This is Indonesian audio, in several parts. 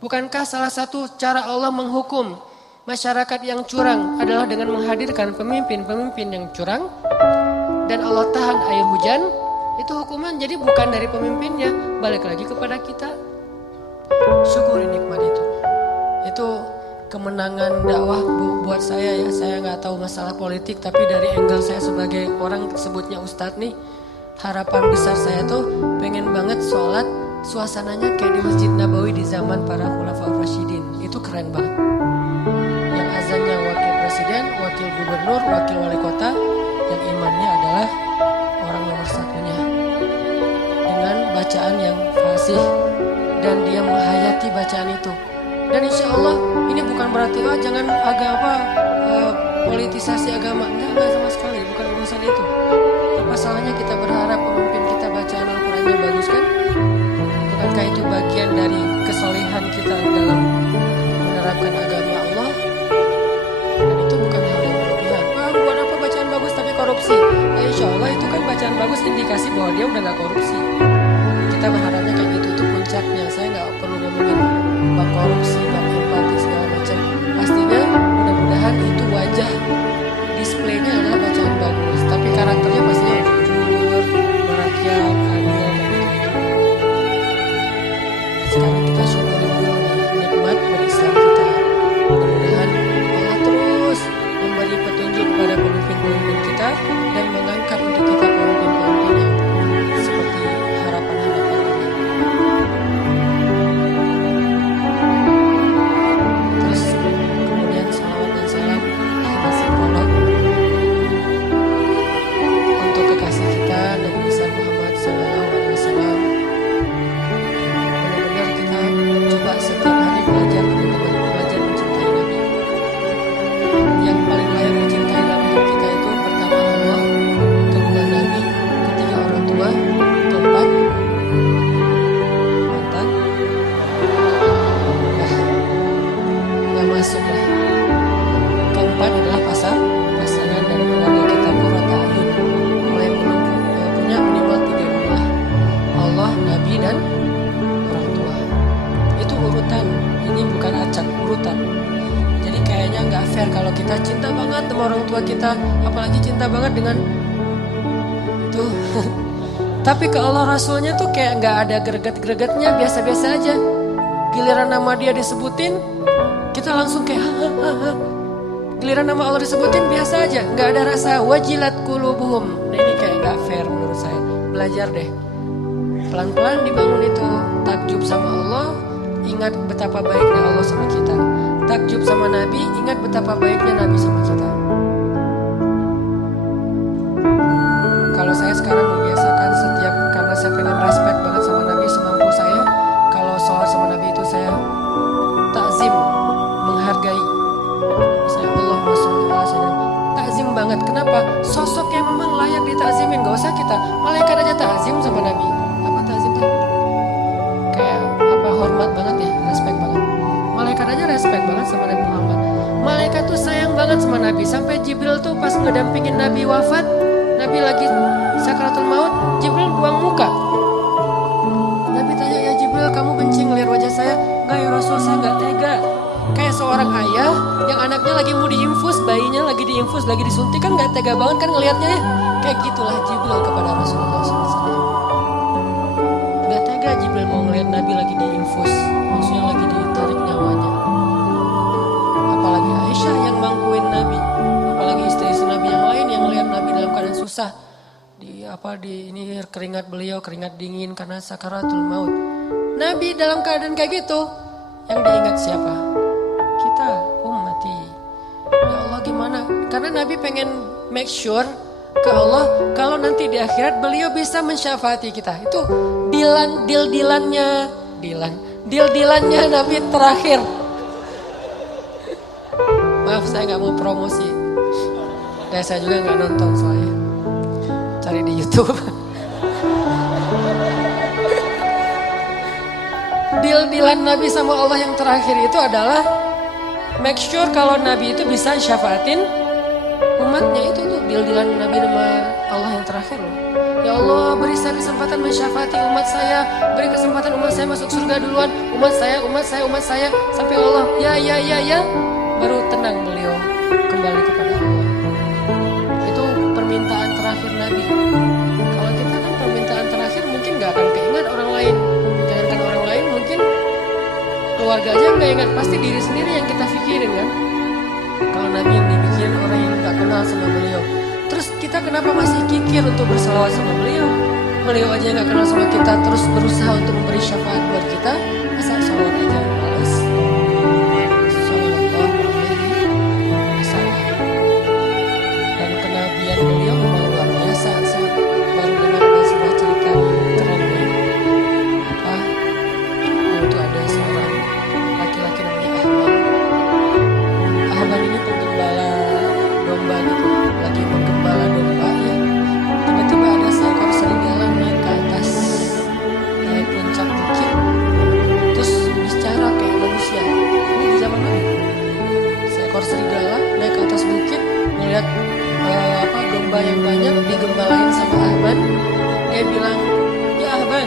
Bukankah salah satu cara Allah menghukum masyarakat yang curang adalah dengan menghadirkan pemimpin-pemimpin yang curang dan Allah tahan air hujan? Itu hukuman, jadi bukan dari pemimpinnya, balik lagi kepada kita. Syukuri nikmat itu. Itu kemenangan dakwah buat saya ya. Saya nggak tahu masalah politik, tapi dari angle saya sebagai orang sebutnya ustadz nih, harapan besar saya tuh pengen banget sholat suasananya kayak di Masjid Nabawi di zaman para Khulafaur Rasyidin. Itu keren banget. Yang azannya wakil presiden, wakil gubernur, wakil wali kota, yang imamnya adalah orang nomor satunya. Dengan bacaan yang fasih dan dia menghayati bacaan itu. Dan insya Allah ini bukan berarti jangan agama politisasi agama. Enggak sama sekali, bukan urusan itu. Apa salahnya kita berharap pemimpin kita bacaan Al-Qurannya bagus kan? Bukankah itu bagian dari kesolehan kita dalam menerapkan agama Allah? Dan itu bukan hal yang berlebihan. Buat apa bacaan bagus tapi korupsi? Ya insya Allah itu kan bacaan bagus indikasi bahwa dia udah gak korupsi. Kita berharapnya kayak gitu, itu puncaknya. Saya gak perlu ngomongin bab korupsi, bab empati segala macam. Pastinya mudah-mudahan itu wajah displaynya adalah bacaan bagus, tapi karakternya pastinya jujur, merakyat, adil, dan gitu. Sekarang kita syukuri dulu nikmat berislam kita. Mudah-mudahan Allah terus memberi petunjuk kepada pemimpin-pemimpin kita dan mengangkat untuk kita pemimpin-pemimpin yang seperti harapan-harapan ini. Terus kemudian salawat dan salam masih pondok untuk kekasih kita Nabi besar Muhammad SAW. Benar-benar kita coba setiap hari belajar teman-teman, belajar mencintai Nabi. Yang paling layak mencintai dalam hidup kita itu pertama Allah, kedua Nabi, ketiga orang tua, keempat mantan. Nggak masuk lah. Keempat adalah pasangan dan keluarga kita qurrata ayun. Mulai punya minimal 3 rumah. Allah, Nabi, dan orang tua. Itu urutan. Ini bukan acak, urutan. Jadi kayaknya nggak fair kalau kita cinta banget sama orang tua kita, apalagi cinta banget dengan itu. Tapi ke Allah Rasulnya tuh kayak nggak ada greget-gregetnya, biasa-biasa aja. Giliran nama dia disebutin, kita langsung kayak Giliran nama Allah disebutin biasa aja, nggak ada rasa wajilat qulubuhum. Nah ini kayak nggak fair menurut saya. Belajar deh, pelan-pelan dibangun itu. Takjub sama Allah, ingat betapa baiknya Allah sama kita. Takjub sama Nabi, ingat betapa baiknya Nabi sama kita. Kalau saya sekarang membiasakan setiap, karena saya pengen respect banget sama Nabi semampu saya. Kalau sholat sama Nabi itu saya takzim, menghargai. Misalnya Allahumma sholli ala sayyidina, takzim banget. Kenapa? Sosok yang memang layak ditakzimin. Gak usah kita, malaikat aja takzim sama Nabi. Apa takzim tuh? Kayak apa, hormat banget ya, respect banget. Malaikat aja respect banget sama Nabi Muhammad. Malaikat tuh sayang banget sama Nabi. Sampai Jibril tuh pas ngedampingin Nabi wafat, Nabi lagi sakaratul maut, Jibril buang muka. Nabi tanya, ya Jibril, kamu benci ngeliat wajah saya? Enggak ya Rasul, saya gak tega. Kayak seorang ayah yang anaknya lagi mau diinfus, bayinya lagi diinfus, lagi disuntik, kan gak tega banget kan ngelihatnya ya. Kayak gitulah Jibril kepada Rasulullah SAW. Gak tega Jibril mau ngelihat Nabi lagi diinfus, maksudnya lagi ditarik nyawanya. Apalagi Aisyah yang mangkuin Nabi, apalagi istri-istri Nabi yang lain yang ngelihat Nabi dalam keadaan susah. Ini keringat beliau, keringat dingin karena sakaratul maut. Nabi dalam keadaan kayak gitu, yang diingat siapa? Kita, ummati. Ya Allah gimana? Karena Nabi pengen make sure ke Allah kalau nanti di akhirat beliau bisa mensyafaati kita. Itu deal-dealannya Nabi terakhir. Maaf saya nggak mau promosi. Dan saya juga nggak nonton soalnya. Cari di YouTube. Deal-dealan Nabi sama Allah yang terakhir itu adalah make sure kalau Nabi itu bisa syafaatin umatnya. Itu tuh deal-dealan Nabi nama Allah yang terakhir loh. Ya Allah, beri saya kesempatan mensyafaati umat saya, beri kesempatan umat saya masuk surga duluan, umat saya, sampai Allah ya, baru tenang beliau kembali kepada Allah. Itu permintaan terakhir Nabi. Kalau kita kan permintaan terakhir mungkin gak akan keingat orang lain, jangankan orang lain, mungkin keluarga aja gak ingat, pasti diri sendiri yang kita pikirin kan. Kalau Nabi yang dipikirin orang yang gak kenal sama beliau. Terus kita kenapa masih kikir untuk berselawat sama beliau? Beliau aja gak kenal sama kita, terus berusaha untuk memberi syafaat buat kita, masa selawat aja males? Sallallahu alaihi wasallam. Dan kenabian beliau memang luar biasa. Saya baru dengar ada sebuah cerita keren ya. Itu ada seorang laki-laki namanya Ahmad. Ahmad ini penggembala domba gitu, lagi menggembala domba ya. Tiba-tiba ada seekor serigala naik ke atas puncak bukit, terus bicara kayak manusia. Ini di zaman Nabi. Seekor serigala naik ke atas bukit, melihat domba yang banyak digembalain sama Ahmad. Dia bilang, ya Ahmad,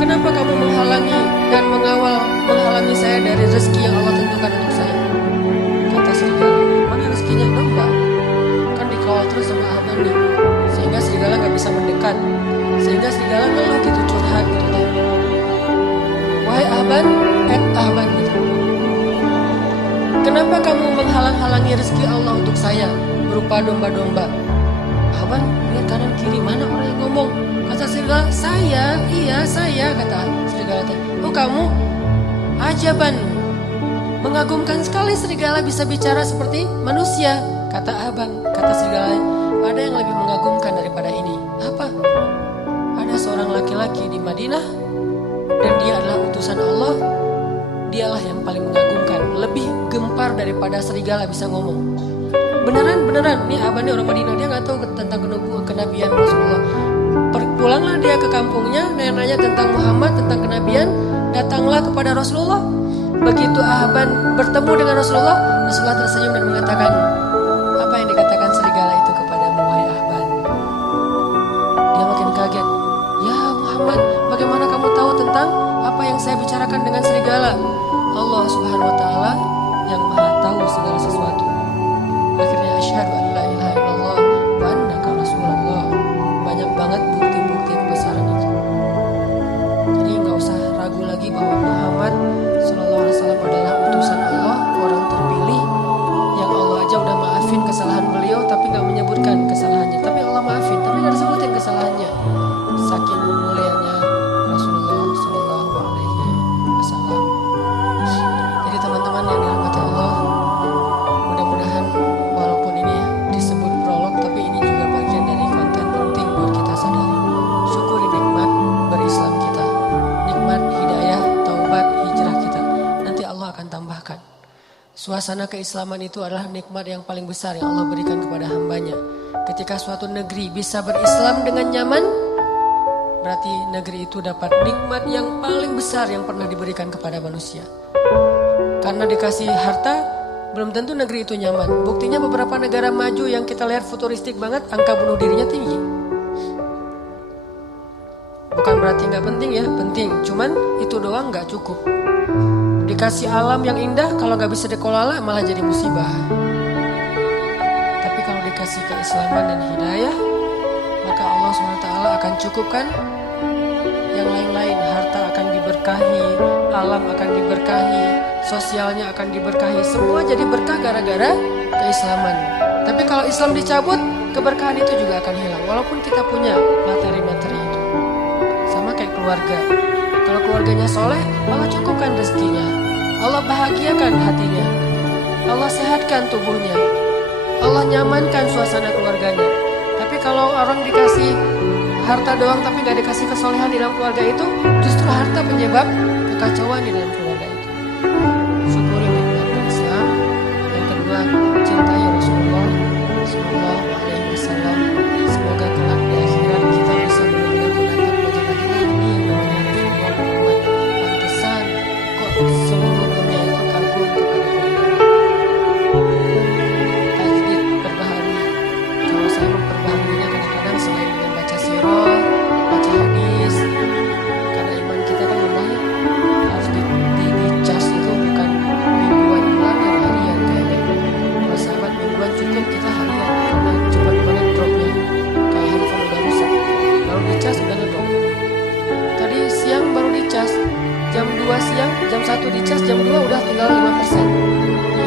kenapa kamu menghalangi dan menghalangi saya dari rezeki yang Allah tentukan untuk saya? Kata serigala, mana rezekinya domba? Kan dikawal terus sama Ahmad nih, sehingga serigala gak bisa mendekat. Sehingga serigala ngeluh gitu, curhat gitu kan. Wahai Ahmad, Ahmad gitu. Kenapa kamu menghalang-halangi rezeki Allah untuk saya berupa domba-domba? Ahmad lihat kanan kiri, mana orang yang ngomong? Kata serigala, saya, kata serigala. Oh kamu, ajaban, mengagumkan sekali serigala bisa bicara seperti manusia. Kata serigala, ada yang lebih mengagumkan daripada ini. Apa? Ada seorang laki-laki di Madinah dan dia adalah utusan Allah. Dialah yang paling mengagumkan, lebih gempar daripada serigala bisa ngomong. Beneran, nih Ahmad ini orang Madinah, dia nggak tahu tentang kenabian Rasulullah. Pulanglah dia ke kampungnya, nanya tentang Muhammad, tentang kenabian. Datanglah kepada Rasulullah. Begitu Ahmad bertemu dengan Rasulullah tersenyum dan mengatakan, apa yang dikatakan serigala itu kepadamu, wahai Ahmad? Dia makin kaget. Ya Muhammad, bagaimana kamu tahu tentang apa yang saya bicarakan dengan serigala? Allah Subhanahu wa Ta'ala yang Maha tahu segala sesuatu. Akhirnya asyhadu an la ilaha illallah wa annaka rasulullah. Banyak banget bukti-bukti kebesaran itu. Jadi nggak usah ragu lagi bahwa Muhammad sallallahu alaihi wasallam adalah utusan Allah, orang terpilih yang Allah aja udah maafin kesalahan beliau, tapi nggak menyebutkan kesalahannya. Tapi Allah maafin, tapi nggak disebutin kesalahannya. Saking mulianya Rasulullah sallallahu alaihi wasallam. Jadi teman-teman yang dirahmati Allah, mudah-mudahan walaupun ini disebut prolog, tapi ini juga bagian dari konten penting buat kita sadari. Syukuri nikmat berislam kita, nikmat hidayah, taubat, hijrah kita. Nanti Allah akan tambahkan. Suasana keislaman itu adalah nikmat yang paling besar yang Allah berikan kepada hambanya. Ketika suatu negeri bisa berislam dengan nyaman, berarti negeri itu dapat nikmat yang paling besar yang pernah diberikan kepada manusia. Karena dikasih harta, belum tentu negeri itu nyaman. Buktinya beberapa negara maju yang kita lihat futuristik banget, angka bunuh dirinya tinggi. Bukan berarti gak penting ya, penting. Cuman itu doang gak cukup. Dikasih alam yang indah, kalau gak bisa dikelola malah jadi musibah. Tapi kalau dikasih keislaman dan hidayah, maka Allah SWT akan cukupkan yang lain-lain. Harta akan diberkahi, alam akan diberkahi, sosialnya akan diberkahi. Semua jadi berkah gara-gara keislaman. Tapi kalau Islam dicabut, keberkahan itu juga akan hilang. Walaupun kita punya materi-materi itu. Sama kayak keluarga. Kalau keluarganya soleh, Allah cukupkan rezekinya. Allah bahagiakan hatinya. Allah sehatkan tubuhnya. Allah nyamankan suasana keluarganya. Tapi kalau orang dikasih harta doang tapi gak dikasih kesolehan di dalam keluarga itu, justru harta penyebab kekacauan di dalam keluarga itu. Syukuri nikmat Islam. Yang kedua, cintai Rasulullah sallallahu alaihi wasallam. Semoga kelak di akhirat kita bisa benar-benar menatap wajah baginda ini yang namanya Rasulullah Muhammad. Pantesan kok seluruh dunia itu kagum kepada beliau. Tajdid perbaharui. Kalau jam 1 dicas, jam 2 udah tinggal 5%. Di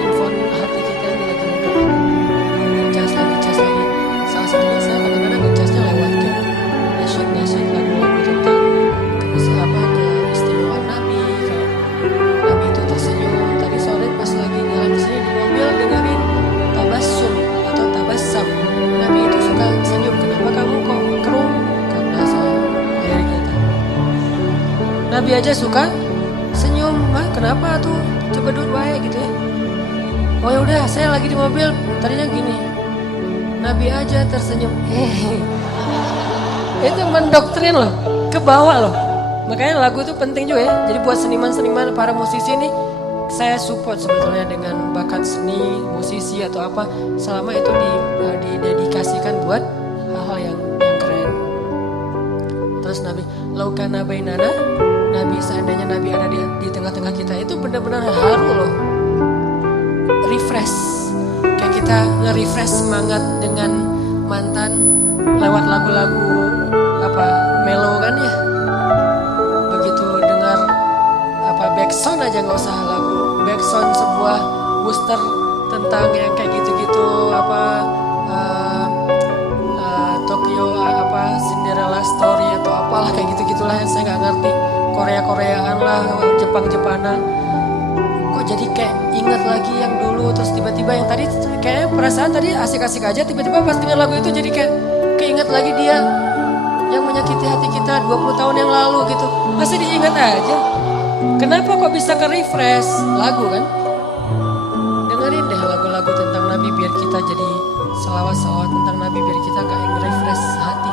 handphone hati kita ini lagi ngecas lagi. Salah satunya saya kadang-kadang ngecasnya lewat kayak nasyid lagu-lagu tentang keistimewaan Nabi, kayak Nabi itu tersenyum. Tadi sore pas lagi jalan sini di mobil dengerin tabassum atau tabassam. Nabi itu suka senyum. Kenapa kamu kok kerum? Karena saya liriknya itu. Nabi aja suka senyum. Kenapa tuh? Coba duduk baik gitu ya. Oh ya udah, saya lagi di mobil. Tadinya gini. Nabi aja tersenyum. Itu mendoktrin loh, ke bawah loh. Makanya lagu itu penting juga ya. Jadi buat seniman-seniman, para musisi nih, saya support sebetulnya dengan bakat seni, musisi atau apa, selama itu didedikasikan buat hal-hal yang keren. Terus Nabi, laukana bainana, Nabi seandainya Nabi ada di tengah-tengah kita, itu benar-benar haru loh. Refresh, kayak kita nge-refresh semangat dengan mantan lewat lagu-lagu melo kan ya. Begitu dengar backsound aja, nggak usah lagu, backsound sebuah booster tentang yang kayak gitu-gitu Tokyo Cinderella Story atau apalah kayak gitu-gitulah yang saya nggak ngerti, Koreaan lah, Jepang-Jepanan. Kok jadi kayak ingat lagi yang dulu, terus tiba-tiba yang tadi kayak perasaan tadi asik-asik aja, tiba-tiba pas dengar lagu itu jadi kayak keinget lagi dia yang menyakiti hati kita 20 tahun yang lalu gitu. Masih diingat aja. Kenapa kok bisa ke-refresh lagu kan? Dengerin deh lagu-lagu tentang Nabi biar kita jadi salawat-salawat tentang Nabi biar kita kayak nge-refresh hati.